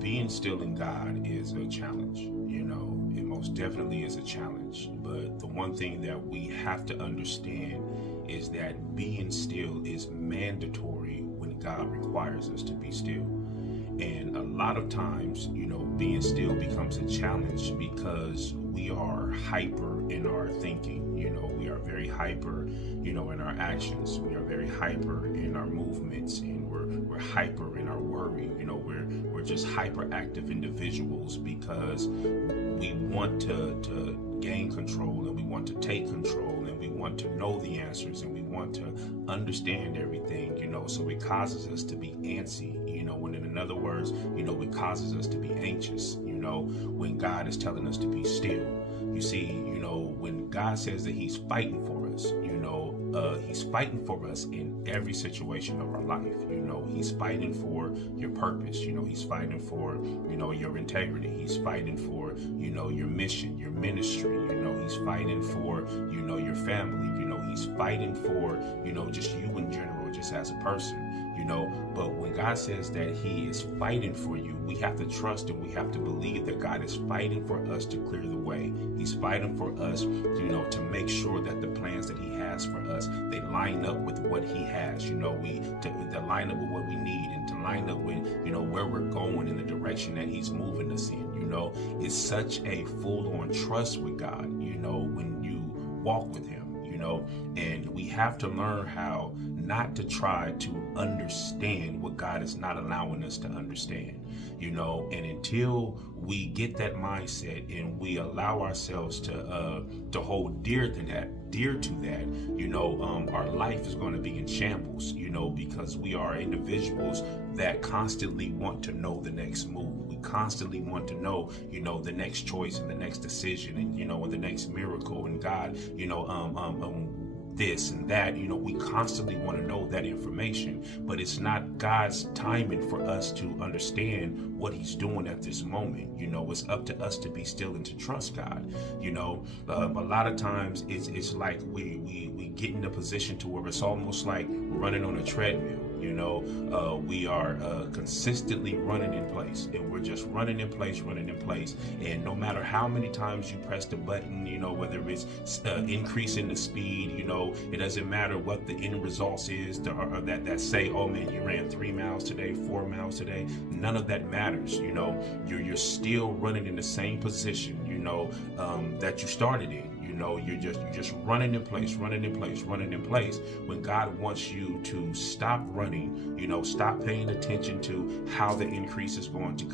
being still in God is a challenge. It most definitely is a challenge. But the one thing that we have to understand is that being still is mandatory when God requires us to be still. And a lot of times, being still becomes a challenge because we are hyper in our thinking. We are very hyper, in our actions. We are very hyper in our movements, and we're hyper in our worry. We're just hyperactive individuals because we want to gain control, and we want to take control, and we want to know the answers, and we want to understand everything, so it causes us to be antsy, when in other words, it causes us to be anxious, when God is telling us to be still. You see, when God says that he's fighting for us, he's fighting for us in every situation of our life. He's fighting for your purpose. He's fighting for, your integrity. He's fighting for, your mission, your ministry. He's fighting for, your family. He's fighting for, just you in general, just as a person. But when God says that he is fighting for you, we have to trust and we have to believe that God is fighting for us to clear the way. He's fighting for us, to make sure that the plans that he has for us, they line up with what he has, to line up with what we need, and to line up with, where we're going in the direction that he's moving us in. It's such a full-on trust with God, when you walk with him. And we have to learn how not to try to understand what God is not allowing us to understand, and until we get that mindset and we allow ourselves to hold dear to that, our life is going to be in shambles, because we are individuals that constantly want to know the next move. We constantly want to know, the next choice and the next decision, and, and the next miracle, and God, this and that, we constantly want to know that information, but it's not God's timing for us to understand what he's doing at this moment. It's up to us to be still and to trust God. A lot of times it's like we get in a position to where it's almost like running on a treadmill. We are consistently running in place, and we're just running in place, and no matter how many times you press the button, whether it's increasing the speed, it doesn't matter what the end results is, or that say, oh man, you ran 3 miles today, 4 miles today. None of that matters. You're still running in the same position, that you started in. You're just running in place. When God wants you to stop running, stop paying attention to how the increase is going to